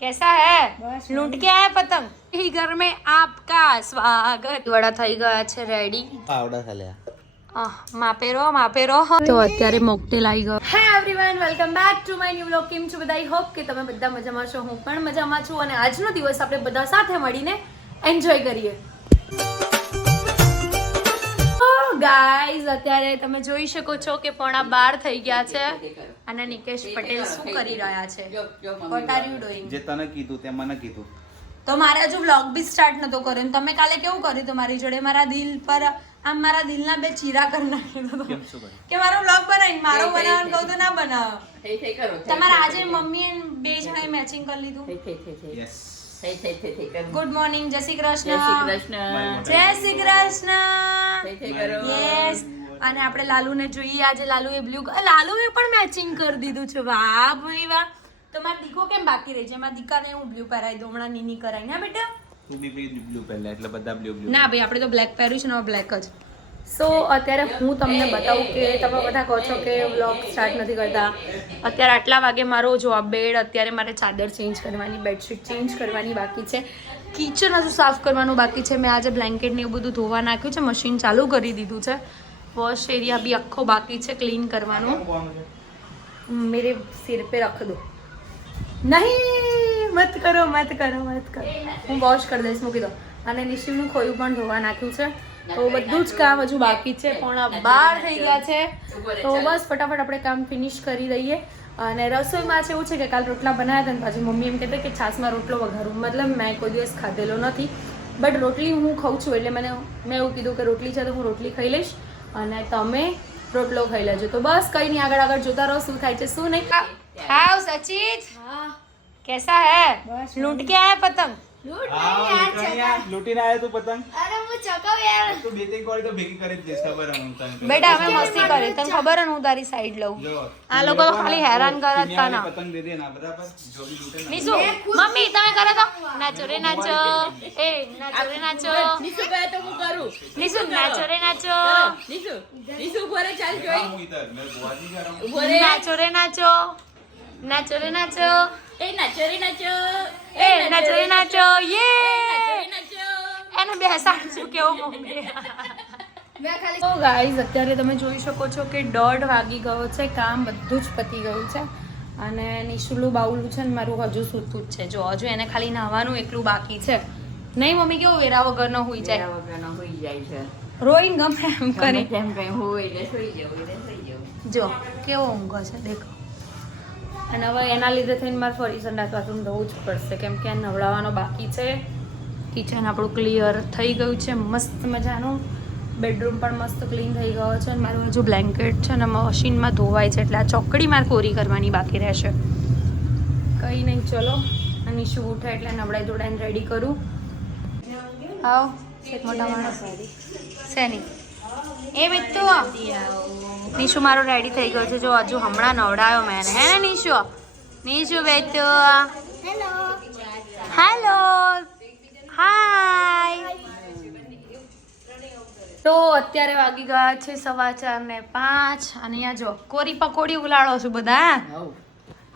કેસા હે લૂંટ કે આયા પતંગ ઈ ઘર મે આપકા સ્વાગત વડા થઈ ગયા છે રેડી પાવડા થલ્યા માપે રહો માપે રહો અત્યારે મોકટેલ આવી hey everyone welcome back to my new vlog કેમ છો હોપ કે તમે બધા મજામાં છો હું પણ મજામાં છું અને આજનો દિવસ આપણે બધા સાથે મળીને એન્જોય કરીએ. Oh, ગાઈઝ અત્યારે તમે જોઈ શકો છો કે પોણા બાર થઈ ગયા છે. અને નિકેશ પટેલ શું કરી રહ્યા છે? વોટ આર યુ ડુઈંગ જે તને કીધું તે મને કીધું. તો મારે હજુ વ્લોગ બી સ્ટાર્ટ નતો કર્યો ને તમે કાલે કેવું કર્યું હતું મારી જોડે? મારા દિલ પર આમ મારા દિલના બે ચીરા કરી નાખ્યો હતો. કે મારો વ્લોગ બનાવીને મારો બનાવવાનું કહું તો ના બનાવ. તમારા આજે મમ્મી એન્ડ બે જણાએ મેચિંગ કરી લીધું? યસ ગુડ મોર્નિંગ જય શ્રી કૃષ્ણ. જય શ્રી કૃષ્ણ. યસ અને આપણે લાલુને જોઈએ આજે લાલુએ બ્લુ લાલુએ પણ મેચિંગ કરી દીધું છે. વાહ ભાઈ વાહ. તો મારા દીકો કેમ બાકી રહી છે? મારા દીકાને હું બ્લુ પહેરાવી દઉં હમણાં નીની કરાવી ના બેટા? તું બી બી બ્લુ પહેલા એટલે બધા બ્લુ બ્લુ. ના ભાઈ આપણે તો બ્લેક પહેર્યું છે ને બ્લેક જ. સો અત્યારે હું તમને બતાવું કે તમે બધા કહો છો કે વ્લોગ સ્ટાર્ટ નથી કરતા. અત્યારે આટલા વાગે મારો જો આ બેડ અત્યારે મારે ચાદર ચેન્જ કરવાની બેડશીટ ચેન્જ કરવાની બાકી છે. કિચન હજુ સાફ કરવાનું બાકી છે. મેં આજે બ્લેન્કેટ ને એવું બધું ધોવા નાખ્યું છે. મશીન ચાલુ કરી દીધું છે. વોશ એરિયા બી આખો બાકી છે ક્લીન કરવાનો. મેરે સિર પે રખ દો. નહીં, મત કરો મત કરો મત કરો. હું વોશ કરી દઈશ, મૂકી દો. અને નિશિમનું ખોયું પણ ધોવા નાખ્યું છે. તો બધું જ કામ હજુ બાકી છે, પણ બાર થઈ ગયા છે. તો બસ, ફટાફટ આપણે કામ ફિનિશ કરી દઈએ. અને રસોઈમાં છે એવું છે કે કાલ રોટલા બનાવ્યા હતા ને પાછી મમ્મી એમ કહેતા કે છાસમાં રોટલો વઘારું. મતલબ મેં કોઈ દિવસ ખાધેલો નથી. બટ રોટલી હું ખાઉં છું, એટલે મને મેં એવું કીધું કે રોટલી છે તો હું રોટલી ખાઈ લઈશ. અને તમે રોટલો ખાઈ લેજો. તો બસ કઈ નહીં આગળ આગળ જોતા રહો શું થાય છે શું નહીં. ખાવ સચિત હા. કેસા હે? લૂંટ કે આયા પતંગ? લૂટીને આવ્યો તું પતંગ? અરે હું ચકાવ યાર. તું બે ત્રણ કોળી તો ભેગી કરી દઈશ ખબર હું તને બેટા અમે મસ્તી કરી. તને ખબર ને હું તારી સાઈડ લઉં? આ લોકો તો ખાલી હેરાન કરે જ તા પતંગ દે દે ના બરાબર? જો બી લૂટે નીસુ મમ્મી તમે કરે તો. નાચો રે નાચો. એ નાચો રે નાચો. નીસુ નાચો રે નાચો. હા, હું ઈધર મેં ગોવાજી ગરમ નાચો રે નાચો. નાચો રે નાચો. એ નાચો રે નાચો. યે. એને બેસાડશું કેવું મમ્મી મેં ખાલી તો ગાઈઝ અત્યારે તમે જોઈ શકો છો કે દોઢ વાગી ગયો છે કામ બધું જ પતી ગયું છે. અને નિશુલું બાઉલું છે ને મારું હજુ સૂતું જ છે. જો હજુ એને ખાલી નાહવાનું એટલું બાકી છે. નહીં મમ્મી કેવું વેરા વગરનો હોઈ જાય? રોઈને ગમે એમ કરી. જો કેવો ઊંઘો છે દેખો. અને હવે એના લીધે થઈને મારે ફરી સંડાસ બાથરૂમ ધોવું જ પડશે. કેમ કે નવડાવવાનો બાકી છે. કિચન આપણું ક્લિયર થઈ ગયું છે. મસ્ત મજાનું. બેડરૂમ પણ મસ્ત ક્લીન થઈ ગયો છે. અને મારું હજુ બ્લેન્કેટ છે ને મશીનમાં ધોવાય છે. એટલે આ ચોકડી મારે કોરી કરવાની બાકી રહેશે. કંઈ નહીં, ચલો. અને શું ઉઠે એટલે નવડાઈ ધોડાઈને રેડી કરું. આવો મોટા માણસ. શેની? એ મિત્તુ નિશુ મારો રેડી થઈ ગયો છે. જો હજુ હમણાં નવડાયો મેં હે ને નિશુ? નિશુ બેટુ. હેલો હેલો હાય તો અત્યારે વાગી ગયા છે સવા ચાર ને પાંચ. અને અહીંયા જો કોરી પકોડી ઉલાડો છું બધા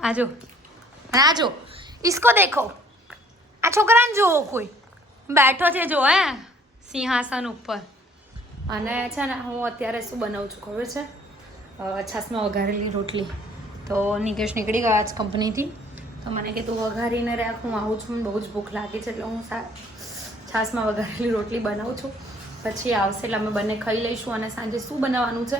આ જો. ઇસકો આ જો ઈસકો દેખો. આ છોકરાને જુઓ કોઈ. બેઠો છે જો હે? સિંહાસન ઉપર. અને છે ને હું અત્યારે શું બનાવું છું ખબર છે? છાસમાં વઘારેલી રોટલી. તો નિકેશ નીકળી ગયો આજ કંપનીથી. તો મને કે વઘારીને રાખ, હું આવું છું બહુ જ ભૂખ લાગી છે એટલે હું છાસમાં વઘારેલી રોટલી બનાવું છું. પછી આવશે એટલે અમે બંને ખાઈ લઈશું અને સાંજે શું બનાવવાનું છે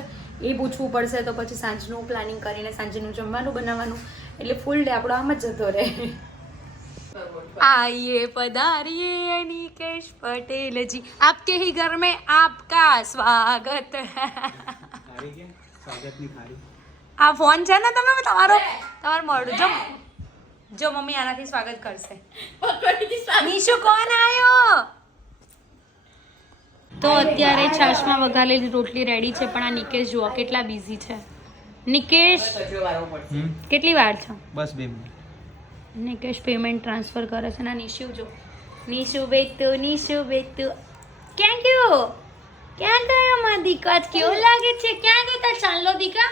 એ પૂછવું પડશે. તો પછી સાંજનું પ્લાનિંગ કરીને સાંજનું જમવાનું બનાવવાનું. એટલે ફૂલ ડે આપણો આમ જ જતો રહે. આઈએ પધારીએ નિકેશ પટેલજી. આપકે હી ઘર મેં આપકા સ્વાગત. આ ફોન છે ને તમે? તમારો? તમારું મોડું જો જો મમ્મી આનાથી સ્વાગત કરશે. નિશુ કોણ આવ્યો તો અત્યારે છાશમાં વઘારેલી રોટલી રેડી છે પણ આ નિકેશ જુઓ કેટલા બિઝી છે. નિકેશ કેટલી વાર છો? બસ બે નિકેશ પેમેન્ટ ટ્રાન્સફર કરે છે. ને નિશુ જો. નિશુ બેતુ નિશુ બેતુ થેન્ક યુ ક્યાં ગયો માં દીકા કેવો લાગે છે? ક્યાં ગયો તાર ચાંદલો દીકા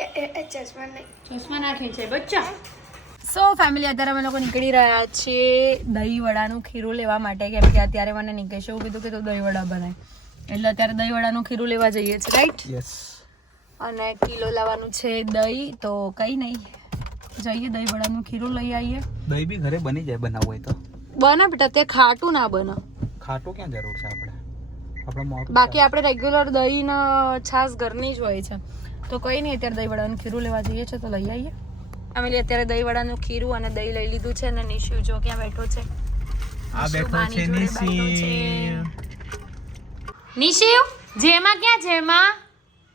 એ એ એ ચશ્મા નહીં. ચશ્મા નાખ્યું છે બચ્ચા. સો ફેમિલી અત્યારે અમે લોકો નીકળી રહ્યા છીએ દહીં વડાનું ખીરું લેવા માટે. કેમ કે અત્યારે મને નિકેશ એવું કીધું કે તું દહીં વડા બનાય. એટલે અત્યારે દહીં વડાનું ખીરું લેવા જઈએ છીએ રાઈટ યસ અને કિલો લાવવાનું છે દહીં તો કંઈ નહીં. જઈએ દહીં વડાનું ખીરું લઈ આવીએ. દહીં બી ઘરે બની જાય બનાવવું હોય તો. બના બેટા તે ખાટું ના બને. ખાટું ક્યાં જરૂર છે આપણે? બાકી આપણે રેગ્યુલર દહીં ને છાશ ઘરની જ હોય છે. તો કંઈ નહીં અત્યારે દહીં વડાનું ખીરું લેવા જઈએ છીએ તો લઈ આવીએ. અમે અત્યારે દહીં વડાનું ખીરું અને દહીં લઈ લીધું છે અને નિશુ જો ક્યાં બેઠો છે. આ છે નિશુ બેઠો છે. નિશુ જેમાં ક્યાં જેમાં?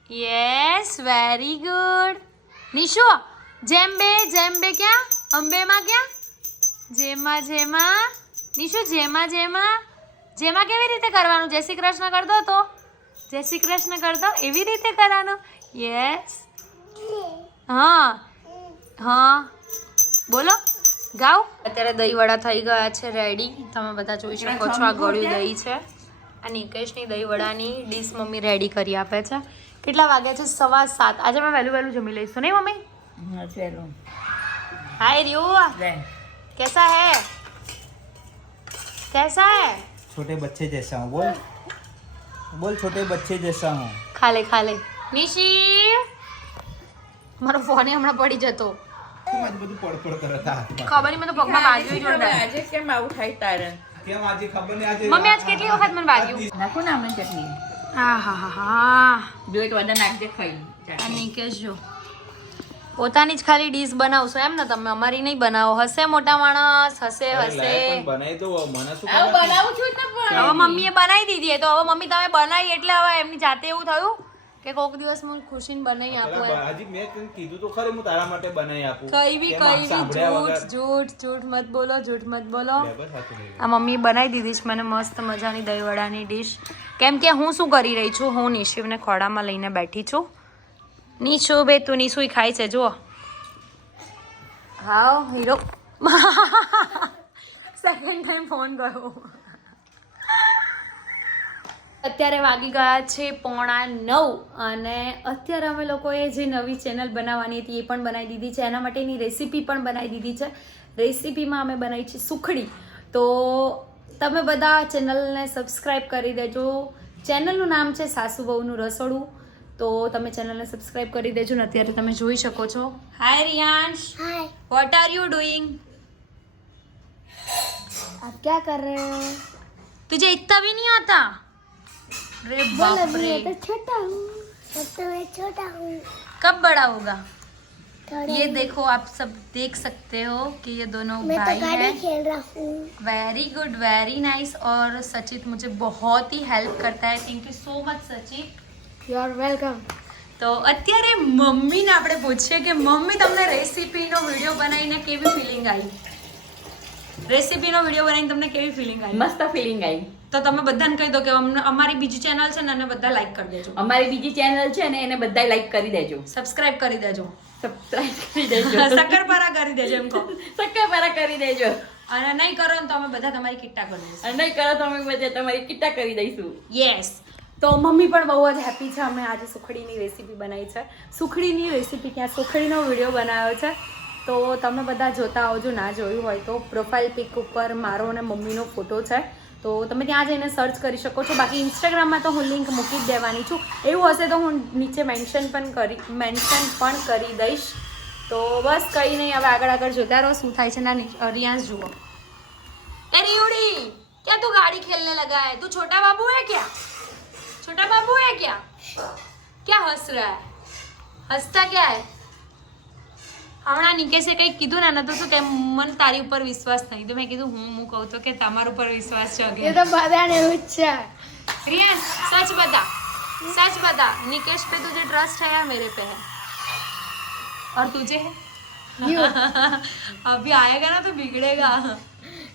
યસ વેરી ગુડ નિશુ જેમ બે જેમ બે ક્યાં? અંબેમાં ક્યાં? જેમાં જેમાં? નિશુ જેમાં જેમાં? જેમાં કેવી રીતે કરવાનું? જય શ્રી કૃષ્ણ કરતો દો તો. જય શ્રી કૃષ્ણ કરતો એવી રીતે કરવાનું? યસ હા. હા. બોલો. ગાવ અત્યારે દહીં વડા થઈ ગયા છે રેડી તમે બધા જોઈ શકો છો આ ગળ્યું દહીં છે. આ નિકેશની દહીં વડાની ડીશ મમ્મી રેડી કરી આપે છે. કેટલા વાગ્યા છે? સવા સાત. આજે મેં વહેલું વહેલું જમી લઈશું નહીં મમ્મી? હાય રિયુ કેસા હે? કેસા હે? छोटे बच्चे जैसा हूँ बोल बोल छोटे बच्चे जैसा हूँ ખા લે ખા લે નિશી મારો ફોન હમણાં પડી જતો કેમ આજે બધું પડપડ કરે હતા હાથમાં? ખબર નહીં મને તો પગમાં વાગ્યું જોરદાર આજે કેમ આવું થાય તારે કેમ આજે ખબર નહીં આજે મમ્મી આજ કેટલી વખત મને વાગ્યું નાખો ને આમની ચટણી હા હા હા હા જો એક વડા નાખજે ખાઈ આ નિકેશ જો પોતાની જ ખાલી ડીશ બનાવશો એમ ને તમે? અમારી નહીં બનાવો. હશે મોટા માણસ હશે હશે. બનાવી છું હવે મમ્મીએ બનાવી દીધી એ તો હવે મમ્મી તમે બનાવી એટલે હવે એમની જાતે એવું થયું કે કોક દિવસ હું ખુશીને બનાવી આપું હાજી મેં તને કીધું તો ખરે હું તારા માટે બનાવી આપું. કઈ બી કઈ બી જૂઠ જૂઠ જૂઠ મત બોલો જૂઠ મત બોલો. આ મમ્મી બનાવી દીધી છે મને મસ્ત મજાની દહીંવડાની ડીશ. કેમ કે હું શું કરી રહી છું? હું નિશિવને ખોડામાં લઈને બેઠી છું. નીચું બે તું નીસું ખાય છે જુઓ. હા હીરો. સેકન્ડ ટાઈમ ફોન ગયો અત્યારે વાગી ગયા છે પોણા નવ અને અત્યારે અમે લોકોએ જે નવી ચેનલ બનાવવાની હતી એ પણ બનાવી દીધી છે. એના માટેની રેસીપી પણ બનાવી દીધી છે. રેસીપીમાં અમે બનાવી છે સુખડી. તો તમે બધા ચેનલને સબસ્ક્રાઈબ કરી દેજો. ચેનલનું નામ છે સાસુ બહુનું રસોડું. તો તમે ચેનલને સબસ્ક્રાઇબ કરી દેજો ને અત્યારે તમે જોઈ શકો છો. Hi Riyansh hi what are you आप क्या कर रहे हो? तुझे इतना भी नहीं आता? रे बाप रे तो छोटा तो छोटा हूँ। कब बड़ा होगा? ये देखो आप सब देख सकते हो कि ये दोनों मैं तो भाई तो हैं। खेल रहा हूँ। वेरी गुड वेरी नाइस और सचित मुझे बहुत ही हेल्प करता है। Thank you so much Sachit. You welcome તો અત્યારે મમ્મીને આપણે પૂછીએ કે મમ્મી તમને રેસીપીનો વીડિયો બનાવીને કેવી ફિલિંગ આવી? રેસીપીનો વીડિયો બનાવીને તમને કેવી ફિલિંગ આવી? મસ્ત ફિલિંગ આવી. તો તમે બધાને કહી દો કે અમારી બીજી ચેનલ છે ને એને બધા લાઈક કરી દેજો. અમારી બીજી ચેનલ છે ને એને બધા લાઈક કરી દેજો. સબસ્ક્રાઇબ કરી દેજો. સબસ્ક્રાઇબ કરી દેજો. એમ કહો. કરી દેજો. અને નહીં કરો તો અમે બધા તમારી કિટ્ટા કરી દઈશું અને નહીં કરો તો અમે બધા તમારી કિટ્ટા કરી દઈશું. યસ તો મમ્મી પણ બહુ જ હેપી છે. અમે આજે સુખડીની રેસીપી બનાવી છે. સુખડીની રેસીપી ક્યાં? સુખડીનો વીડિયો બનાવ્યો છે. તો તમે બધા જોતા આવજો, ના જોયું હોય તો પ્રોફાઇલ પિક ઉપર મારો અને મમ્મીનો ફોટો છે. તો તમે ત્યાં જઈને સર્ચ કરી શકો છો. બાકી ઇન્સ્ટાગ્રામમાં તો હું લિંક મૂકી જ દેવાની છું. એવું હશે તો હું નીચે મેન્શન પણ કરી મેન્શન પણ કરી દઈશ. તો બસ કંઈ નહીં, હવે આગળ આગળ જોતા રહો શું થાય છે. ના રિયાઝ જુઓ. એ રીવડી ક્યાં તું ગાડી ખેલને લગાય તું છોટા બાબુ હે ક્યાં? छोटा बाबू है क्या क्या हंस रहा है हंसता क्या है હમણાં નિકેશે કંઈક કીધું ને તો શું કે મને તારી ઉપર વિશ્વાસ નહીં તો મેં કીધું હું હું કહું તો કે તમારા ઉપર વિશ્વાસ છે ये અગે तो बदान है अच्छा रियांश सच बता सच बता निकेश पे तुझे ट्रस्ट है या मेरे पे है और तुझे है यू अभी आएगा ना तो बिगड़ेगा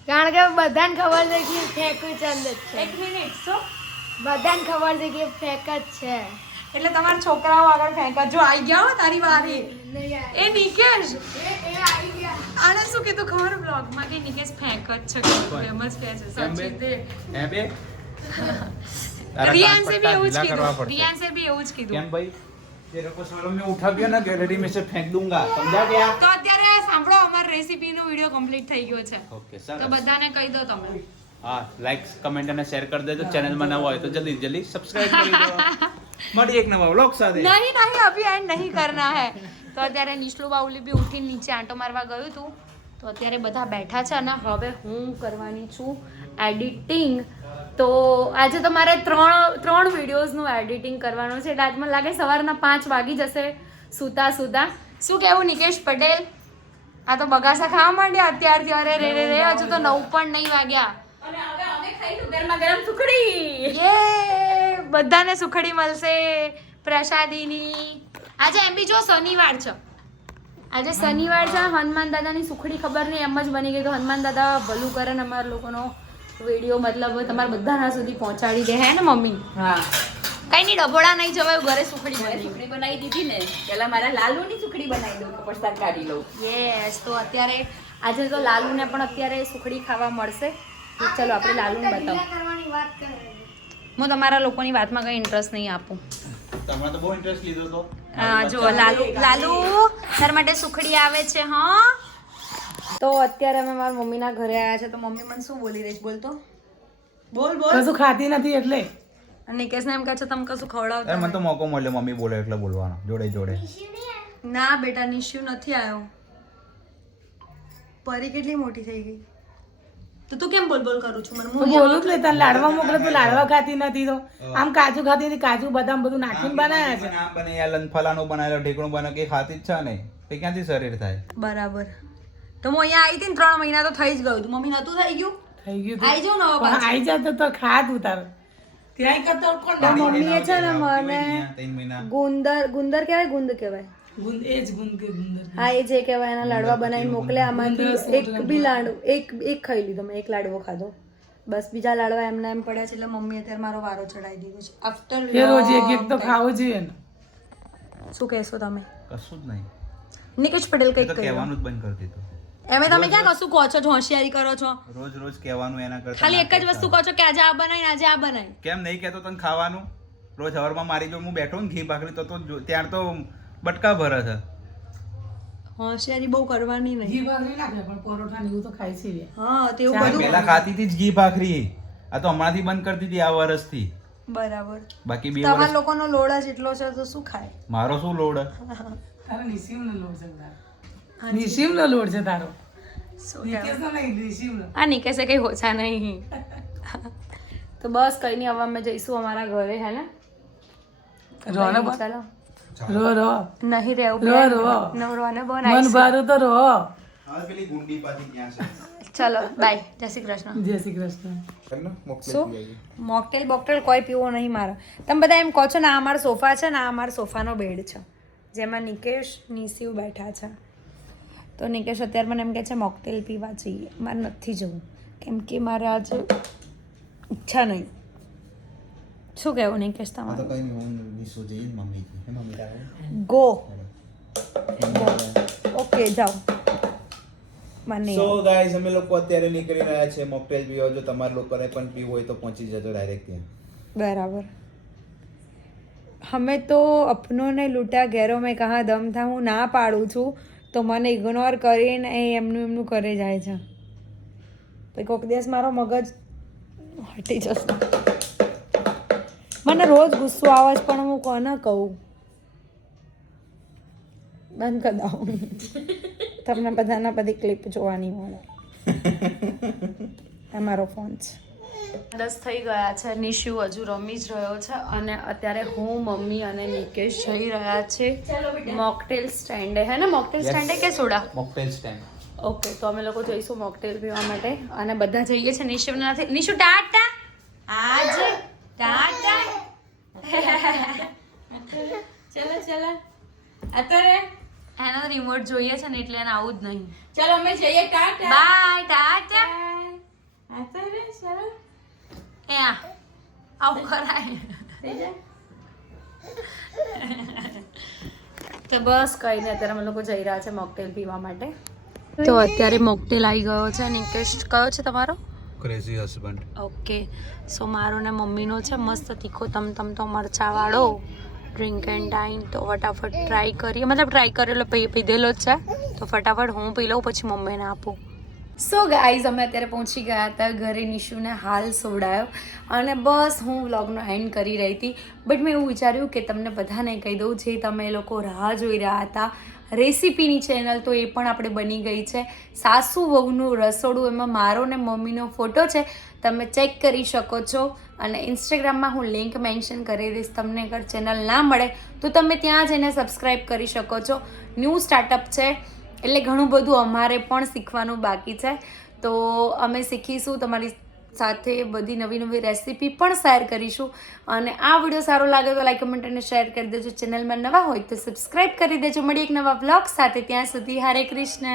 કારણ કે બધાને ખબર છે કે ફેંક જ અંદર છે एक मिनट सो બધાને ખબર છે કે ફેક જ છે. એટલે તમારા છોકરાઓ આગળ ફેંક જો. આવી ગયા હો તારી વારી. એ નિકેશ. આને શું કીધું ખબર બ્લોગમાં કે નિકેશ ફેંક જ છે? ફેમસ ફેર છે સાચી દે હે બે? રિયાન્સે બી એવું જ કીધું. રિયાન્સે બી એવું જ કીધું. કેમ ભાઈ? તો અત્યારે સાંભળો અમાર રેસીપી નો વીડિયો કમ્પ્લીટ થઈ ગયો છે. ઓકે સર તો બધાને કહી દો તમે હા લાઈક કમેન્ટ અને શેર કરી દેજો. ચેનલમાં નવો હોય તો જલ્દી જલ્દી સબસ્ક્રાઇબ કરી દો મળી એક નવા વ્લોગ સાથે. નહીં નહીં અભી એન્ડ નહીં કરના હે. તો અત્યારે નિશલુ બાઉલી બી ઉઠીને નીચે આંટો મારવા ગયું હતું તો અત્યારે બધા બેઠા છે અને હવે હું કરવાની છું એડિટિંગ તો આજે તો મારે ત્રણ ત્રણ વિડીયોઝનું એડિટિંગ કરવાનું છે. એટલે આજ મને લાગે સવારના પાંચ વાગી જશે સૂતા સૂતા. શું કહેવું નિકેશ પટેલ? આ તો બગાસા ખાવા માંડ્યા અત્યારથી. અરે રે રે રે હજુ તો નવ પણ નહીં વાગ્યા. અને હવે અમે ખાઈશું ગરમા ગરમ સુખડી. યે બધાને સુખડી મળશે પ્રસાદીની. આજે એમ બી જો શનિવાર છે. આજે શનિવાર છે હનુમાન દાદાની સુખડી ખબર નહીં એમ જ બની ગઈ તો હનુમાન દાદા ભલું કરે ને અમારા લોકોનો વીડિયો મતલબ તમારા બધાના સુધી પહોંચાડી દે હે ને મમ્મી? હા. કઈ નહીં ડબોડા નહીં જવાય ઘરે સુખડી બની સુખડી બનાવી દીધી ને પેલા મારા લાલુની સુખડી બનાવી દઉં પ્રસાદ કાઢી લઉં. યસ તો અત્યારે આજે તો લાલુને પણ અત્યારે સુખડી ખાવા મળશે. ચલો આપણે લાલુને બતાવો. કરવાની વાત કરે હું તમારા લોકોની વાતમાં કઈ ઇન્ટરેસ્ટ નહીં આપું. તમારે તો બહુ ઇન્ટરેસ્ટ લીધો તો. હા જો લાલુ લાલુ તાર માટે સુખડી આવે છે હા? તો અત્યારે અમે મારા મમ્મીના ઘરે આવ્યા છે તો મમ્મી મને શું બોલી રહી છે બોલતો બોલ બોલ. કશું ખાતી નથી એટલે. અને નિકેશને એમ કહે છે તમે કશું ખવડાવો મને તો મોકો મળ્યો મમ્મી બોલે એટલે બોલવાનો જોડે જોડે. ના બેટા નિશ્યુ નથી આવ્યો. પરી કેટલી મોટી થઈ ગઈ? તો તું કેમ બોલ બોલ કરું છું? મને હું બોલું જ નહીં તને લાડવા મોકલે તું લાડવા ખાતી નથી તો. આમ કાજુ ખાતી હતી કાજુ બદામ બધું નાખીને બનાવ્યા છે. આમ બને યાર લનફલાનું બનાવેલો ઢીકણું બને કે ખાતી જ છે ને તે ક્યાંથી શરીર થાય? બરાબર. તો હું અહીંયા આવી હતી ને ત્રણ મહિના તો થઈ જ ગયું હતું. મમ્મી નતું થઈ ગયું? થઈ ગયું આવી જાઉં ને પણ પાછી. આઈ તો ખાત ખા ત્યાં કરતો કોણ મમ્મીએ છે ને મને ગુંદર ગુંદર કહેવાય? ગુંદ કહેવાય. હા એ જે કહેવાય એના લાડવા બનાવીને મોકલ્યા આમાંથી એક બી લાડુ એક એક ખાઈ લીધો મેં એક લાડવો ખાધો. બસ બીજા લાડવા એમના એમ પડ્યા છે એટલે મમ્મી અત્યારે મારો વારો ચડાવી દીધો છે. આફ્ટર એ રોજ એક એક તો ખાવો જોઈએ ને. શું કહેશો તમે? કશું જ નહીં. નિકેશ પટેલ કહ્યું કહેવાનું જ બંધ કરી દીધું. એમે તમે ક્યાં કશું કહો છો? હોશિયારી કરો છો? રોજ રોજ કહેવાનું એના કરતા ખાલી એક જ વસ્તુ કહો છો કે આજે આ બનાવીને આજે આ બનાવી કેમ નહીં કહેતો તને ખાવાનું? રોજ હવારમાં મારી જો હું બેઠો ને ઘી ભાખરી તો ત્યાં ત્યાર તો બટકા ભરે છે. હોશિયારી બહુ કરવાની નહીં. ઘી ભાખરી નાખે પણ પરોઠા ને એવું તો ખાય છે હા ચાલ, બધું પેલા ખાતી હતી જ ઘી ભાખરી. આ તો હમણાંથી બંધ કરતી હતી આ વર્ષથી બરાબર. બાકી બે તમારા લોકોનો લોડ જ એટલો છે તો શું ખાય? મારો શું લોડ તારો નિશિમનો લોડ છે તારો. નિશિમનો લોડ છે તારો. આ નિકેશે કઈ ઓછા નહીં. તો બસ કઈ નહીં હવે અમે જઈશું અમારા ઘરે હે ને? રો ચાલો. રો રો. નહીં રહેવું રો રો. નવરોને બહુ મન ભારું તો રો. હવે પેલી ગુંડી પાછી છે. ચલો બાય. જય શ્રી કૃષ્ણ. જય શ્રી કૃષ્ણ. શું? મોકટેલ બોકટેલ કોઈ પીવો નહીં મારો. તમે બધા એમ કહો છો ને આ અમારો સોફા છે ને આ અમારો સોફાનો બેડ છે. જેમાં નિકેશ નિશિવ બેઠા છે. તો નિકેશ અત્યારે મને એમ કહે છે મોકટેલ પીવા જઈએ. મારે નથી જવું. કેમ કે મારે આજે ઈચ્છા નહીં. શું કહેવું નિકેશ તમારું કઈ નહીં હું નિશુ જઈ મમ્મી મમ્મી તારે ગો ઓકે જાઓ મને સો ગાઈઝ અમે લોકો અત્યારે નીકળી રહ્યા છે મોકટેલ પીવા જો તમારે લોકોને પણ પીવું હોય તો પહોંચી જજો ડાયરેક્ટ ત્યાં બરાબર હમે તો અપનોને લૂંટ્યા ઘેરો મેં કહા દમ થા હું ના પાડું છું તો મને ઇગ્નોર કરીને એ એમનું એમનું કરે જાય છે પછી કોઈક દિવસ મારો મગજ હટી જશે મને રોજ ગુસ્સો આવે છે પણ હું કોને કહું? બંધ કરી દઉં તમને બધાના બધી ક્લિપ જોવાની મળે. અમારો મારો ફોન છે. દસ થઈ ગયા છે નિશુ હજુ રમી જ રહ્યો છે અને અત્યારે હું મમ્મી અને નિકેશ જઈ રહ્યા છે. મોકટેલ સ્ટેન્ડે. હે ને? મોકટેલ સ્ટેન્ડે કે સોડા? Mocktail stand. ઓકે તો અમે લોકો જઈશું મોકટેલ પીવા માટે. અને બધા જઈએ છે નિશુ નથી. નિશુ ટાટા! આજ ટાટા ચલો ચલો અત્યારે એનો રિમોટ જોઈએ છે ને એટલે એને આવું જ નહીં. ચલો અમે જઈએ ટાટા. બાય ટાટા. અત્યારે ચલો. એ આ આવું કરાય. તો બસ કઈ નહીં અત્યારે અમે લોકો જઈ રહ્યા છે મોકટેલ પીવા માટે. તો અત્યારે મોકટેલ આવી ગયો છે નિકેશ કયો છે તમારો? ક્રેઝી હસબન્ડ ઓકે સો મારો ને મમ્મીનો છે મસ્ત તીખો તમ તમ તો મરચાવાળો. ડ્રિંક એન્ડ ડાઇન તો ફટાફટ ટ્રાય કરીએ. મતલબ ટ્રાય કરેલો પીધેલો જ છે. તો ફટાફટ હું પી લઉં, પછી મમ્મીને આપું. સો ગાઈઝ અમે અત્યારે પહોંચી ગયા હતા ઘરે નિશુને હાલ સોવડાયો. અને બસ હું વ્લોગનો એન્ડ કરી રહી હતી. બટ મેં એવું વિચાર્યું કે તમને બધાને કહી દઉં, જે તમે લોકો રાહ જોઈ રહ્યા હતા રેસીપીની ચેનલ તો એ પણ આપણે બની ગઈ છે. સાસુ વહુનું રસોડું એમાં મારો ને મમ્મીનો ફોટો છે. તમે ચેક કરી શકો છો. અને ઇન્સ્ટાગ્રામમાં હું લિંક મેન્શન કરી દઈશ, તમને અગર ચેનલ ના મળે તો તમે ત્યાં જઈને સબસ્ક્રાઈબ કરી શકો છો. ન્યૂ સ્ટાર્ટઅપ છે, એટલે ઘણું બધું અમારે પણ શીખવાનું બાકી છે. તો અમે શીખીશું તમારી સાથે બધી નવી નવી રેસીપી પણ શેર કરીશું. અને આ વીડિયો સારો લાગે તો લાઈક કમેન્ટ અને શેર કરી દેજો. ચેનલમાં નવા હોય તો સબસ્ક્રાઈબ કરી દેજો. મળી એક નવા બ્લોગ સાથે. ત્યાં સુધી હરે કૃષ્ણ.